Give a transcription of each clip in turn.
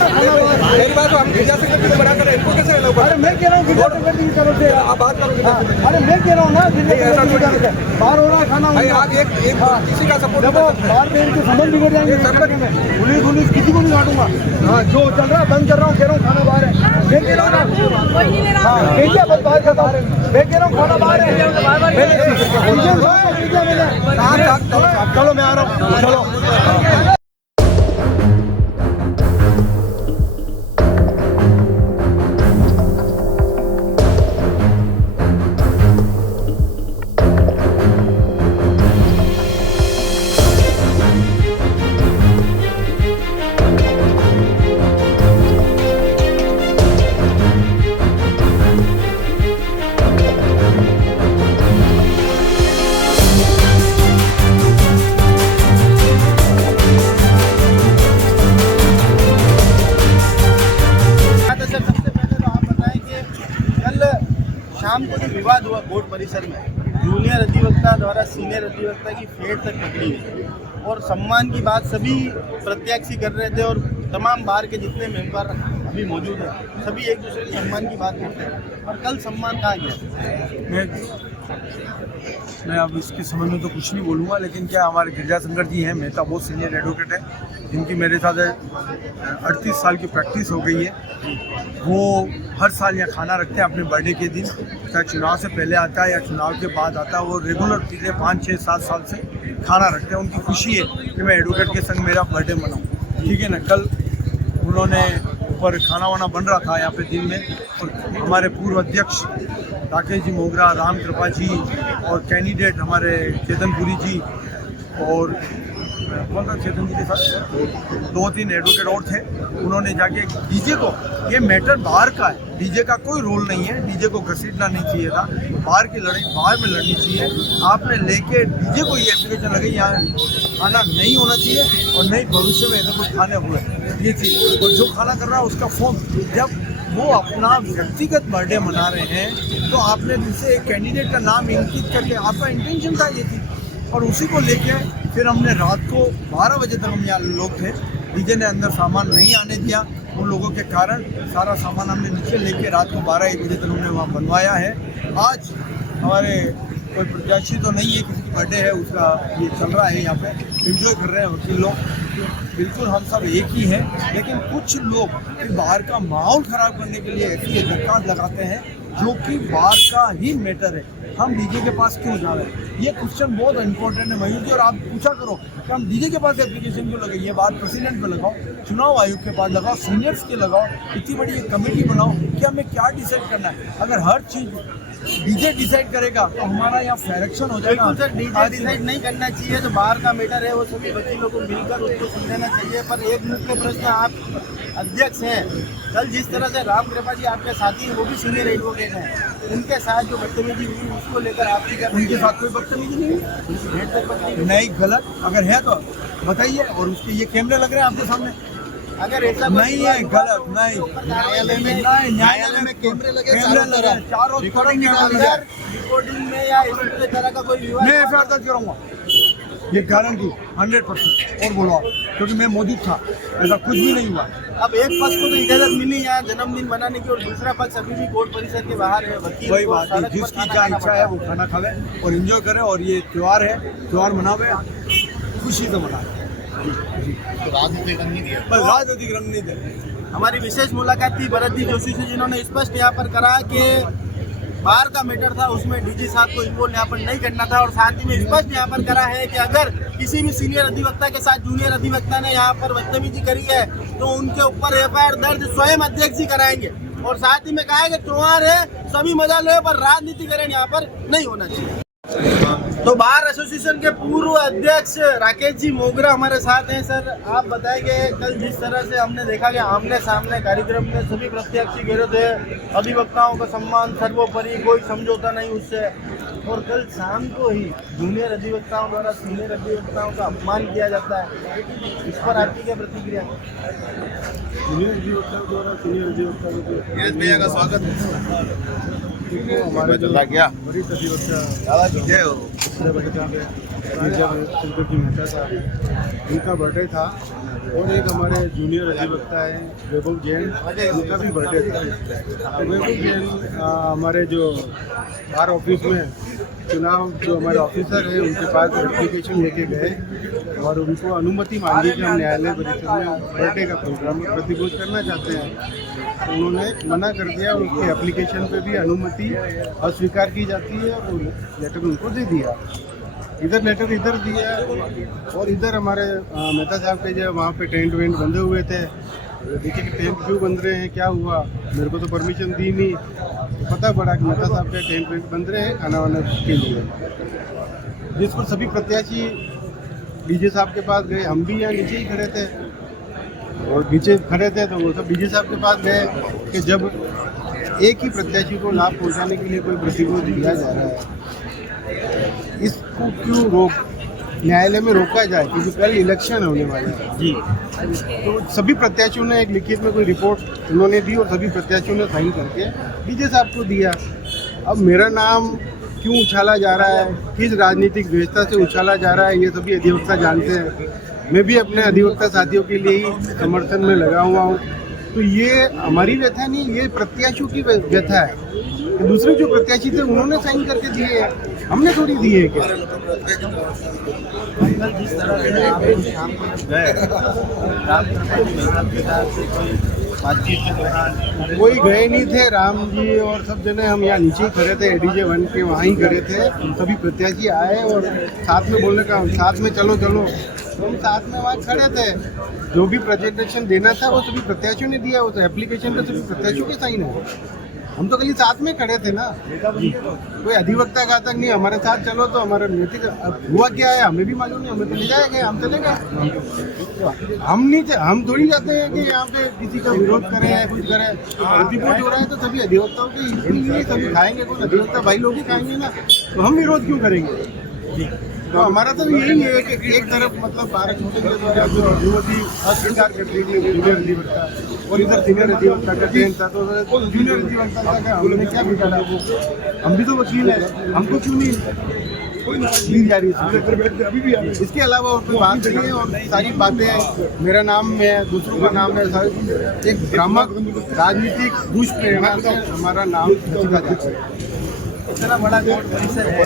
मेरी बात हम गिरजा संगत की बना कर इनको कैसे अलग? अरे मैं कह रहा हूँ गिरजा संगत की तरफ से आप बात करो। अरे मैं कह रहा हूँ ना ऐसा थोड़ी है। बाहर हो रहा है खाना भाई आप एक किसी का सपोर्ट देखो बाहर में इनके संबंध बिगड़ जाएंगे। पुलिस किसी को नहीं बांटूंगा। हाँ जो चल रहा है बंद कर रहा हूँ, कह रहा हूँ खाना बाहर है। मैं कह रहा हूँ ना हाँ गिरजा बस बाहर खाता हूँ। मैं कह रहा हूँ खाना बाहर है। चलो मैं आ रहा हूँ। चलो शाम को जो विवाद हुआ कोर्ट परिसर में, जूनियर अधिवक्ता द्वारा सीनियर अधिवक्ता की फेट तक पकड़ी गई और सम्मान की बात सभी प्रत्याशी कर रहे थे और तमाम बार के जितने मेंबर अभी मौजूद हैं सभी एक दूसरे के सम्मान की बात करते हैं। और कल सम्मान कहाँ गया? मैं अब इसके संबंध में तो कुछ नहीं बोलूँगा, लेकिन क्या हमारे गिरजा शंकर जी हैं, मेहता बहुत सीनियर एडवोकेट है, जिनकी मेरे साथ 38 साल की प्रैक्टिस हो गई है। वो हर साल यहाँ खाना रखते हैं अपने बर्थडे के दिन, चाहे चुनाव से पहले आता है या चुनाव के बाद आता है। वो रेगुलर पिछले 5, 6, 7 साल से खाना रखते हैं। उनकी खुशी है कि मैं एडवोकेट के संग मेरा बर्थडे मनाऊँ, ठीक है ना। कल उन्होंने ऊपर खाना वाना बन रहा था यहाँ पे दिन में, और हमारे पूर्व अध्यक्ष राकेश जी मोगरा, राम कृपा जी और कैंडिडेट हमारे चेतनपुरी जी और कौन सा चेतन जी के साथ 2-3 एडवोकेट और थे। उन्होंने जाके डीजे को, ये मैटर बाहर का है, डीजे का कोई रोल नहीं है, डीजे को घसीटना नहीं चाहिए था, बाहर की लड़ाई बाहर में लड़नी चाहिए। आपने लेके डीजे को ये एप्लीकेशन लगाई यहाँ खाना नहीं होना चाहिए और नहीं भविष्य में ऐसा कुछ खाने हुए ये चीज़। और जो खाना कर रहा है उसका फॉर्म, जब वो अपना व्यक्तिगत बर्थडे मना रहे हैं तो आपने जिससे एक कैंडिडेट का नाम इंकित करके, आपका इंटेंशन था ये चीज़, और उसी को लेके फिर हमने रात को 12 बजे तक हम यहाँ लोग थे, डीजे ने अंदर सामान नहीं आने दिया। उन लोगों के कारण सारा सामान हमने नीचे लेके रात को 12-1 बजे तक हमने वहाँ बनवाया है। आज हमारे कोई प्रत्याशी तो नहीं है, किसी की बर्थडे है, उसका ये चल रहा है, यहाँ पे एंजॉय कर रहे हैं वकील लोग। बिल्कुल हम सब एक ही हैं, लेकिन कुछ लोग बाहर का माहौल ख़राब करने के लिए ऐसी दरखास्त लगाते हैं जो कि बाहर का ही मैटर है। हम डीजे के पास क्यों जा रहे हैं, ये क्वेश्चन बहुत इंपॉर्टेंट है मयूर जी। और आप पूछा करो कि हम डीजे के पास एप्लीकेशन क्यों लगाए, ये बात प्रेसिडेंट पे लगाओ, चुनाव आयोग के पास लगाओ, सीनियर्स के लगाओ, इतनी बड़ी एक कमेटी बनाओ कि हमें क्या डिसाइड करना है। अगर हर चीज़ डीजे डिसाइड करेगा तो हमारा यहाँ डायरेक्शन हो जाएगा। सर डीजे डिसाइड नहीं करना चाहिए, जो बाहर का मैटर है वो सभी वकीलों को मिलकर उसको सुलझाना चाहिए। पर एक मुख्य प्रश्न, आप अध्यक्ष हैं, कल जिस तरह से राम कृपा जी आपके साथी हैं, वो भी सीनियर एडवोकेट हैं, उनके साथ जो बदतमीजी हुई उसको लेकर आपकी क्या? उनके साथ कोई बदतमीजी नहीं, गलत अगर है तो बताइए। और उसके ये कैमरे लग रहे हैं आपके सामने, अगर ऐसा नहीं है गलत नहीं, न्यायालय में कैमरे लगे, चारों रिकॉर्डिंग में या इस तरह का कोई विवाद, मैं एफआईआर दर्ज कराऊंगा, ये गारंटी 100%। और बोलो आप, क्योंकि मैं मौजूद था, ऐसा कुछ भी नहीं हुआ। अब एक पक्ष को तो इजाजत मिली यहाँ जन्मदिन मनाने की और दूसरा पक्ष अभी भी कोर्ट परिसर के बाहर है। वकील वही बात है, जिसकी क्या इच्छा है वो खाना खावे और एंजॉय करे। और ये त्यौहार है, त्यौहार मनावे, खुशी से मनावे। तो राजनीतिक रंग नहीं दिया, बस राजनीतिक रंग नहीं दे। हमारी विशेष मुलाकात थी भरत जी जोशी से, जिन्होंने स्पष्ट यहाँ पर करा कि बाहर का मैटर था, उसमें डीजी साहब को इन्वॉल्व यहाँ पर नहीं करना था। और साथ ही में स्पष्ट यहाँ पर करा है कि अगर किसी भी सीनियर अधिवक्ता के साथ जूनियर अधिवक्ता ने यहाँ पर बदतमीजी करी है तो उनके ऊपर एफआईआर दर्ज स्वयं अध्यक्ष जी कराएंगे। और साथ ही में कहा है कि त्योहार है, सभी मजा ले, पर राजनीतिकरण यहाँ पर नहीं होना चाहिए। तो बार एसोसिएशन के पूर्व अध्यक्ष राकेश जी मोगरा हमारे साथ हैं। सर, आप बताएंगे कल जिस तरह से हमने देखा कि आमने सामने कार्यक्रम में सभी प्रत्याशी गए थे, अधिवक्ताओं का सम्मान सर्वोपरि, कोई समझौता नहीं उससे, और कल शाम को ही जूनियर अधिवक्ताओं द्वारा सीनियर अधिवक्ताओं का अपमान किया जाता है, इस पर आपकी क्या प्रतिक्रिया? जूनियर अधिवक्ताओं द्वारा सीनियर अधिवक्ताओं भैया का स्वागत है। हमारे जो वरिष्ठ अधिवक्ता शंकर जी मेहता साहब, उनका बर्थडे था और एक हमारे जूनियर अधिवक्ता है वैभव जैन, उनका भी बर्थडे था। तो वैभव जैन हमारे जो बार ऑफिस में चुनाव जो हमारे ऑफिसर है उनके पास एप्लीकेशन लेके गए और उनको अनुमति मांगी कि हम न्यायालय परिसर में बर्थडे का प्रोग्राम प्रतिभूत करना चाहते हैं। तो उन्होंने मना कर दिया और उसके एप्लीकेशन पे भी अनुमति अस्वीकार की जाती है और लेटर उनको दे दिया। इधर लेटर इधर दिया और इधर हमारे मेहता साहब के जो वहाँ पे टेंट वेंट बंधे हुए थे, देखिए कि टेंट क्यों बंध रहे हैं, क्या हुआ, मेरे को तो परमिशन दी नहीं। तो पता पड़ा कि मेहता साहब के टेंट वेंट बंध रहे हैं खाना वाना के लिए, जिस पर सभी प्रत्याशी डीजे साहब के पास गए। हम भी यहाँ नीचे ही खड़े थे और नीचे खड़े थे तो वो सब डीजे साहब के पास गए कि जब एक ही प्रत्याशी को लाभ पहुँचाने के लिए कोई प्रतिरोध दिया जा रहा है, इसको क्यों न्यायालय में रोका जाए, क्योंकि कल इलेक्शन होने वाला है जी। तो सभी प्रत्याशियों ने एक लिखित में कोई रिपोर्ट उन्होंने दी और सभी प्रत्याशियों ने साइन करके डीजे साहब को दिया। अब मेरा नाम क्यों उछाला जा रहा है, किस राजनीतिक व्यवस्था से उछाला जा रहा है, ये सभी अधिवक्ता जानते हैं। मैं भी अपने अधिवक्ता साथियों के लिए ही समर्थन में लगा हुआ हूँ। तो ये हमारी व्यथा नहीं, ये प्रत्याशियों की व्यथा है। दूसरे जो प्रत्याशी थे उन्होंने साइन करके दिए हैं, हमने थोड़ी दिए क्या। जिस तरह से आप शाम को गए बातचीत के दौरान कोई गए नहीं थे, राम जी और सब जने हम यहाँ नीचे ही खड़े थे, डीजे 1 के वहाँ ही खड़े थे। सभी प्रत्याशी आए और साथ में बोलने का साथ में चलो चलो, तो हम साथ में वहाँ खड़े थे। जो भी प्रेजेंटेशन देना था वो सभी प्रत्याशियों ने दिया, वो तो एप्लीकेशन पे सभी प्रत्याशियों के साइन है। हम तो खाली साथ में खड़े थे ना, कोई अधिवक्ता का तक नहीं हमारे साथ चलो तो हमारा नैतिक हुआ क्या है हमें भी मालूम नहीं, हमें तो ले जाएंगे, हम चले गए। हम थोड़ी जाते हैं कि यहाँ पे किसी का विरोध करें या कुछ करें। प्रतिरोध हो रहा है तो सभी अधिवक्ताओं के इसलिए सभी खाएंगे, कौन अधिवक्ता भाई लोग ही खाएंगे ना, तो हम विरोध क्यों करेंगे। तो हमारा तो यही है कि एक तरफ मतलब 12 छोटे के द्वारा जो अनुमति अस्वीकार कर दी गई जूनियर अधिवक्ता और इधर सीनियर अधिवक्ता का ट्रेन था, तो जूनियर अधिवक्ता का हमने क्या बिगाड़ा, हम भी तो वकील है, हमको क्यों नहीं दी जा रही है। इसके अलावा और कोई बात नहीं है और सारी बातें मेरा नाम में है, दूसरों का नाम है, एक भ्रामक राजनीतिक दुष्प्रेरणा से हमारा नाम खींचा जाता है। इतना बड़ा कोर्ट परिसर है,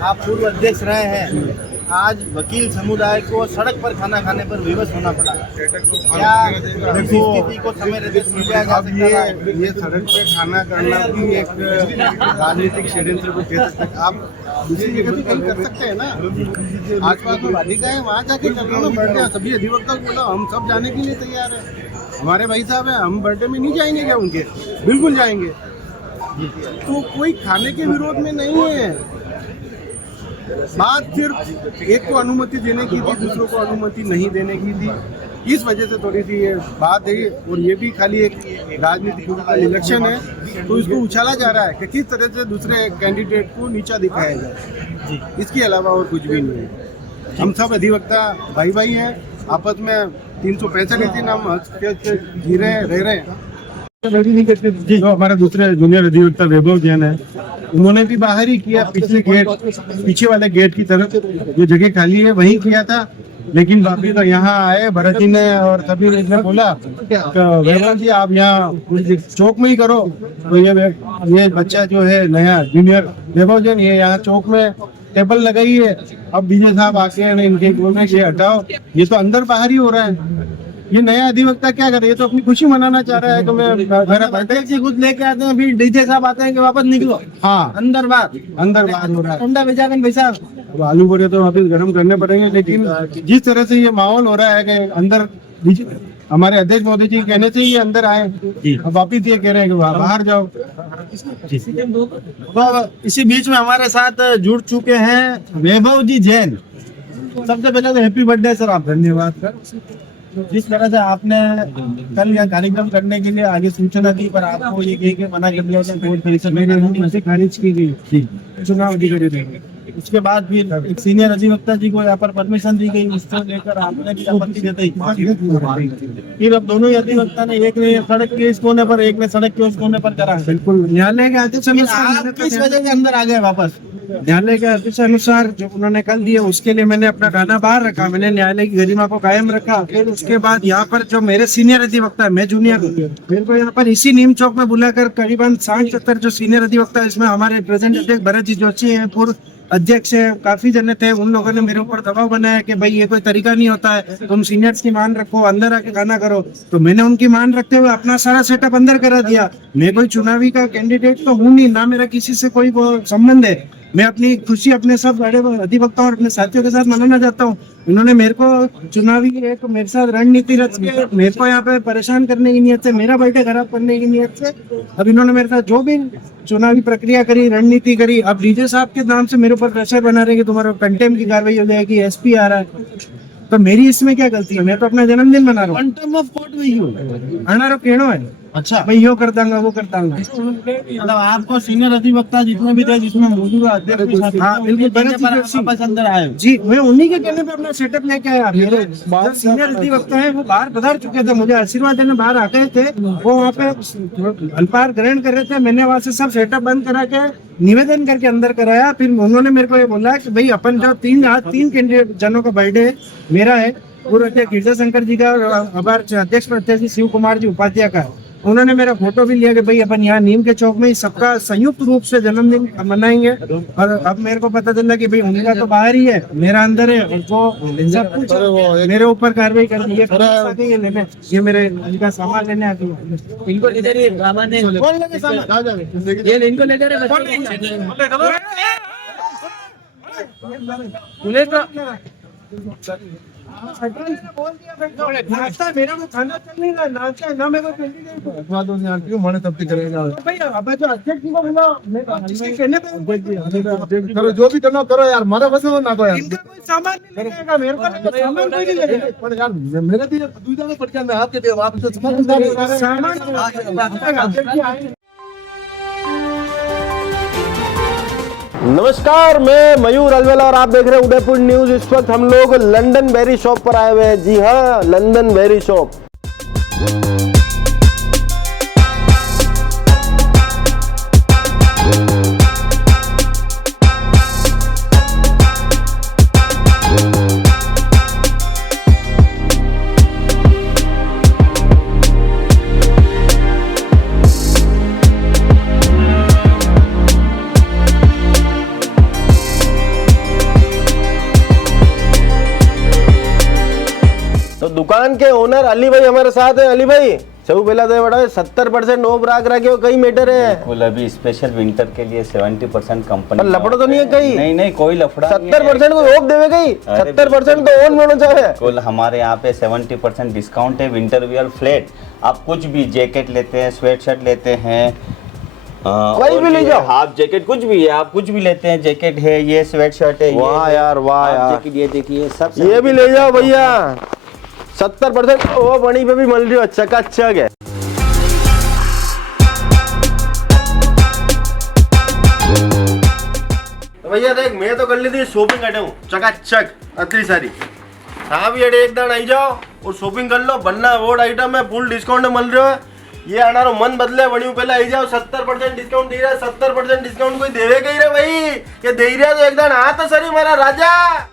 आप पूर्व अध्यक्ष रहे हैं, आज वकील समुदाय को सड़क पर खाना खाने पर विवश होना पड़ा। क्या स्थिति को समय रहते सुलझाया जा सकता है? ये सड़क पे खाना करना भी एक राजनीतिक षड्यंत्र को कह सकते हैं। आप दूसरी जगह भी कहीं कर सकते हैं ना, आसपास में बालिका है वहाँ जाके कर लो ना बर्थडे। सभी अधिवक्ता को बोला हम सब जाने के लिए तैयार है, हमारे भाई साहब हैं, हम बर्थडे में नहीं जाएंगे क्या उनके, बिल्कुल जाएंगे। तो कोई खाने के विरोध में नहीं है, बात सिर्फ एक को अनुमति देने की थी, दूसरों को अनुमति नहीं देने की थी, इस वजह से थोड़ी सी ये बात है। और ये भी खाली एक राजनीतिक इलेक्शन है तो इसको उछाला जा रहा है कि किस तरह से दूसरे कैंडिडेट को नीचा दिखाया जाए, इसके अलावा और कुछ भी नहीं है। हम सब अधिवक्ता भाई भाई हैं, आपस में 365 दिन हम जी रहे हैं। जो हमारा दूसरे जूनियर अधिवक्ता वैभव जैन है, उन्होंने भी बाहर ही किया, पिछले गेट पीछे वाले गेट की तरफ जो जगह खाली है वहीं किया था। लेकिन बाकी तो यहाँ आए भरत जी ने और सभी ने बोला वैभव जी आप यहाँ चौक में ही करो। तो ये बच्चा जो है नया जूनियर वैभव जैन, ये यहाँ चौक में टेबल लगाई है। अब डीजे साहब आके इनके बोलने के हटाओ, ये तो अंदर बाहर ही हो रहा है। ये नया अधिवक्ता क्या करे, ये तो अपनी खुशी मनाना चाह रहा है कि मैं अध्यक्ष जी खुद लेके आते हैं, फिर डीजे साहब आते हैं कि वापस निकलो। हाँ, अंदर बाहर हो रहा है। ठंडा भेजा कर भाई साहब, अब आलू बोले तो वापस गर्म करने पड़ेंगे। लेकिन जिस तरह से ये माहौल हो रहा है कि अंदर हमारे अध्यक्ष महोदय जी कहने से ये अंदर आए, अब वापिस ये कह रहे हैं कि बाहर जाओ। तो इसी बीच में हमारे साथ जुड़ चुके हैं वैभव जी जैन। सबसे पहले तो हैप्पी बर्थडे सर। आप धन्यवाद। जिस तरह से आपने कल यह कार्यक्रम करने के लिए आगे सूचना दी पर आपको ये कह के मना कर दिया कोर्ट परिसर में से खारिज की गई चुनाव अधिकारी ने, उसके बाद फिर एक सीनियर अधिवक्ता जी को यहाँ पर परमिशन दी गई, उसको लेकर आपने भी आपत्ति जताई। फिर अब दोनों ही अधिवक्ता ने, एक ने सड़क के इस कोने पर, एक ने सड़क के उस कोने पर करा। बिल्कुल न्यायालय के आदेश किस वजह से अंदर आ गए वापस? न्यायालय के आदेश अनुसार जो उन्होंने कल दिए उसके लिए मैंने अपना गाना बाहर रखा, मैंने न्यायालय की गरिमा को कायम रखा। फिर उसके बाद यहाँ पर जो मेरे सीनियर अधिवक्ता है, मैं जूनियर हूँ, मेरे को यहाँ पर इसी नीम चौक में बुलाकर करीबन 60-70 जो सीनियर अधिवक्ता है, इसमें हमारे प्रेजेंट अध्यक्ष भरत जी जोशी हैं, पूर्व अध्यक्ष है, काफी जने थे, उन लोगों ने मेरे ऊपर दबाव बनाया कि भाई ये कोई तरीका नहीं होता है, तुम सीनियर्स की मान रखो, अंदर आके गाना करो। तो मैंने उनकी मान रखते हुए अपना सारा सेटअप अंदर करा दिया। मैं कोई चुनावी का कैंडिडेट तो हूँ नहीं, ना मेरा किसी से कोई वो संबंध है। मैं अपनी खुशी अपने सब बड़े अधिवक्ताओं और अपने साथियों के साथ मनाना चाहता हूँ। इन्होंने मेरे को चुनावी एक मेरे साथ रणनीति रच के मेरे को यहाँ पे परेशान करने की नियत से, मेरा बर्थडे खराब करने की नियत से अब इन्होंने मेरे साथ जो भी चुनावी प्रक्रिया करी, रणनीति करी, अब डीजे साहब के नाम से मेरे ऊपर प्रेशर बना रहे कि तुम्हारा कंटेम्प्ट की कार्रवाई हो जाएगी, एसपी आ रहा है। तो मेरी इसमें क्या गलती है? मैं तो अपना जन्मदिन मना रहा हूँ। कंटेम्प्ट ऑफ कोर्ट में ही हूँ। अनारो कहनो है अच्छा भाई यो कर दूंगा वो कर दूंगा। मतलब आपको सीनियर अधिवक्ता जितने भी थे, जिसमें मौजूदा अध्यक्ष भी साथ थे, हाँ, बिल्कुल, उनके कहने भरत जी पर जोशी। वापस अंदर आए। जी, मैं उन्हीं के कहने पे अपना सेटअप लेके आया। मेरे जो सीनियर अधिवक्ता है वो बाहर पधार चुके थे, मुझे आशीर्वाद देने बाहर आ गए थे, वो वहाँ पे अल्पाहार ग्रहण कर रहे थे। मैंने वहाँ से सब सेटअप बंद करा के निवेदन करके अंदर कराया। फिर उन्होंने मेरे को ये बोला कि भाई अपन जो तीन कैंडिडेट जनों का बर्थडे मेरा है, पूर्व अध्यक्ष गिरजा शंकर जी का और हमारे अध्यक्ष प्रत्याशी शिव कुमार जी उपाध्याय का, उन्होंने मेरा फोटो भी लिया कि भाई अपन यहाँ नीम के चौक में ही सबका संयुक्त रूप से जन्मदिन मनाएंगे। और अब मेरे को पता चला कि भाई उनका तो बाहर ही है, मेरा अंदर है, और वो सब कुछ मेरे ऊपर कार्रवाई कर दी है। ये मेरे इनका सामान लेने आती है, इनको इधर ही सामान है, ये इनको ले जा रहे नाश्ता मेरा को खाना चल नहीं रहा, नाश्ता ना मेरे को कैंडिडेट मैंने तब तक करेगा भाई। अब जो अध्यक्ष को बोला मैं जिसके कहने पे करो, जो भी करना करो यार, मारा बस ना को यार। इनका कोई सामान नहीं लगेगा, मेरे को सामान कोई नहीं लगेगा। पर यार मेरे तो दुविधा में पड़ गया, मैं आपके दे आप तो सामान अध्यक्ष आए। नमस्कार, मैं मयूर अलवेला और आप देख रहे हैं उदयपुर न्यूज। इस वक्त हम लोग लंदन बेरी शॉप पर आए हुए हैं। जी हाँ, लंदन बेरी शॉप। तो दुकान के ओनर अली भाई हमारे साथ है। अली भाई सब पहला तो बड़ा 70% ऑफ राख रखे हो, कई मैटर है। बिल्कुल, अभी स्पेशल विंटर के लिए 70% कंपनी। लफड़ा तो नहीं है कहीं? नहीं, कोई लफड़ा। 70% को ऑफ देवे कहीं? 70% तो ऑन होना चाहिए। बिल्कुल, हमारे यहाँ पे 70% डिस्काउंट है। विंटर वियर फ्लैट, आप कुछ भी जैकेट लेते हैं, स्वेट शर्ट लेते हैं, कोई भी ले जाओ, हाफ जैकेट कुछ भी है, आप कुछ भी लेते हैं, जैकेट है, ये स्वेट शर्ट है, वाह यार, वाह यार, जैकेट ये देखिए, सब ये भी ले जाओ भैया। 70% वो बनी पे भी मिल रही हो, चकाचक है। तो भैया देख, मैं तो कर ली थी शॉपिंग हटे हूँ, चकाचक अतरी सारी। हाँ भी अड़े एक दिन आई जाओ और शॉपिंग कर लो, बनना वोट आइटम है, फुल डिस्काउंट में मिल रहे हो। ये आनारो मन बदले बड़ी पहले आई जाओ। 70% डिस्काउंट दे रहा है, 70% डिस्काउंट कोई देवे कही रे भाई, ये दे रहा तो एक दिन आ तो सरी मेरा राजा।